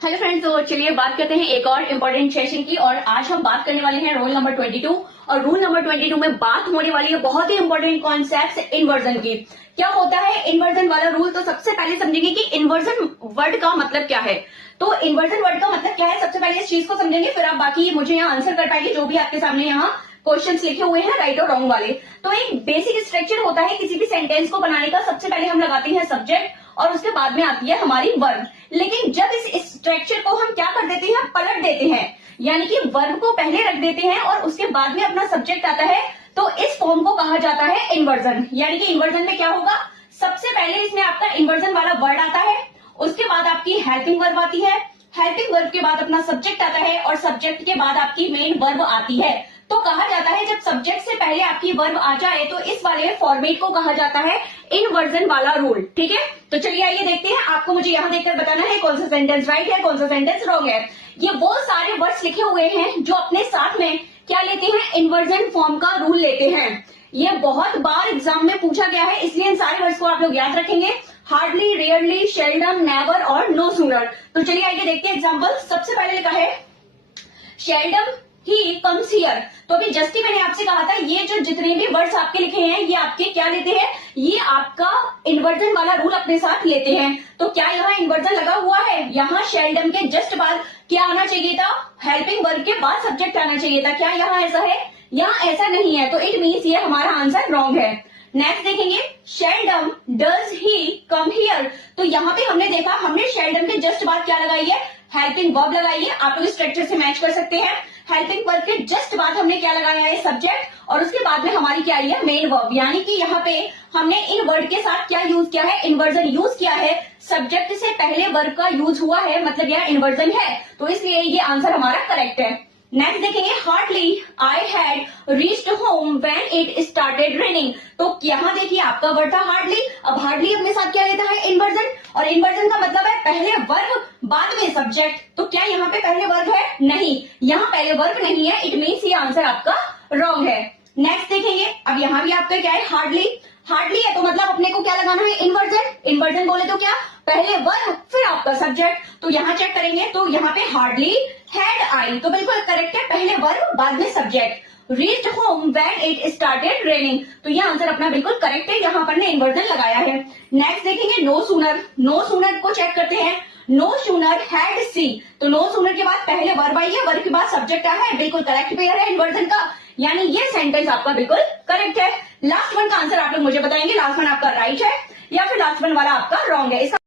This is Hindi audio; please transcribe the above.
हेलो फ्रेंड्स, तो चलिए बात करते हैं एक और इम्पोर्टेंट सेशन की। और आज हम बात करने वाले हैं रोल नंबर 22। और रूल नंबर 22 में बात होने वाली है बहुत ही इंपॉर्टेंट कॉन्सेप्ट इन्वर्जन की। क्या होता है इन्वर्जन वाला रूल? तो सबसे पहले समझेंगे कि इन्वर्जन वर्ड का मतलब क्या है। तो इन्वर्जन वर्ड का मतलब क्या है, सबसे पहले इस चीज को समझेंगे, फिर आप बाकी मुझे यहाँ आंसर कर पाएंगे जो भी आपके सामने यहाँ क्वेश्चंस लिखे हुए हैं राइट और रॉन्ग वाले। तो एक बेसिक स्ट्रक्चर होता है किसी भी सेंटेंस को बनाने का। सबसे पहले हम लगाते हैं सब्जेक्ट और उसके बाद में आती है हमारी वर्ब। लेकिन जब इस स्ट्रक्चर को हम क्या कर देते हैं, पलट देते हैं, यानी कि वर्ब को पहले रख देते हैं और उसके बाद में अपना सब्जेक्ट आता है, तो इस फॉर्म को कहा जाता है इन्वर्जन। यानी कि इन्वर्जन में क्या होगा, सबसे पहले इसमें आपका इन्वर्जन वाला वर्ड आता है, उसके बाद आपकी हेल्पिंग वर्ब आती है, हेल्पिंग वर्ब के बाद अपना सब्जेक्ट आता है और सब्जेक्ट के बाद आपकी मेन वर्ब आती है। तो कहा जाता है जब सब्जेक्ट से पहले आपकी वर्ब आ जाए तो इस वाले फॉर्मेट को कहा जाता है इन्वर्जन वाला रूल। ठीक है, तो चलिए आइए देखते हैं। आपको मुझे यहाँ देखकर बताना है कौन सा सेंटेंस राइट है, कौन सा सेंटेंस रॉन्ग है। ये वो सारे वर्ड्स लिखे हुए हैं जो अपने साथ में क्या लेते हैं, इन्वर्जन फॉर्म का रूल लेते हैं। ये बहुत बार एग्जाम में पूछा गया है, इसलिए इन सारे वर्ड्स को आप लोग याद रखेंगे। हार्डली, रेयरली, शेल्डम, नेवर और नो सूनर। तो चलिए आइए देखते हैं एग्जाम्पल। सबसे पहले लिखा है शेल्डम ही कम्स हियर। तो अभी जस्ट ही मैंने आपसे कहा था ये जो जितने भी वर्ड्स आपके लिखे हैं ये आपके क्या लेते हैं, ये आपका इन्वर्जन वाला रूल अपने साथ लेते हैं। तो क्या यहाँ इन्वर्जन लगा हुआ है? यहाँ शेल्डम के जस्ट बाद क्या आना चाहिए था, हेल्पिंग वर्ब के बाद सब्जेक्ट आना चाहिए था। क्या यहाँ ऐसा है? यहाँ ऐसा नहीं है, तो इट मीन्स ये हमारा आंसर रॉन्ग है। नेक्स्ट देखेंगे seldom does he come here. तो यहाँ पे हमने देखा, हमने शेल्डम के जस्ट बाद क्या लगाई है, हेल्पिंग वर्ब लगाई है। आप लोग स्ट्रक्चर से मैच कर सकते हैं। हेल्पिंग वर्ब के जस्ट बाद हमने क्या लगाया है, सब्जेक्ट, और उसके बाद में हमारी क्या आई है, मेन वर्ब। यानी कि यहाँ पे हमने इन वर्ड के साथ क्या यूज किया है, इन्वर्जन यूज किया है। सब्जेक्ट से पहले वर्ब का यूज हुआ है, मतलब यह इन्वर्जन है, तो इसलिए ये आंसर हमारा करेक्ट है। नेक्स्ट देखेंगे hardly I had reached home when it started raining. तो यहाँ देखिए आपका वर्ड था हार्डली। अब हार्डली अपने साथ क्या लेता है, इन्वर्जन, और इन्वर्जन का मतलब है पहले वर्ब बाद में सब्जेक्ट। तो क्या यहाँ पे पहले वर्ब है? नहीं, यहाँ पहले वर्ब नहीं है, इट मीन्स ये आंसर आपका रॉन्ग है। नेक्स्ट देखेंगे, अब यहाँ भी आपका क्या है, हार्डली। हार्डली है तो मतलब अपने को क्या लगाना है, इन्वर्जन। इन्वर्जन बोले तो क्या, पहले वर्ब फिर आपका सब्जेक्ट। तो यहाँ चेक करेंगे तो यहाँ पे हार्डली हैड आई, तो बिल्कुल करेक्ट है, पहले वर्ब बाद में subject. Reached home when it started raining, तो यह आंसर अपना बिल्कुल करेक्ट है, यहाँ पर ने इन्वर्जन लगाया है। नेक्स्ट देखेंगे नो सूनर। नो सूनर को चेक करते हैं। नो सूनर हैड सी, तो नो सूनर के बाद पहले वर्ब आई है, वर्ब के बाद सब्जेक्ट आया है, बिल्कुल करेक्ट पेयर है इन्वर्जन का, यानी ये सेंटेंस आपका बिल्कुल करेक्ट है। लास्ट वन का आंसर आप लोग मुझे बताएंगे, लास्ट वन आपका राइट है या फिर लास्ट वन वाला आपका रॉन्ग है।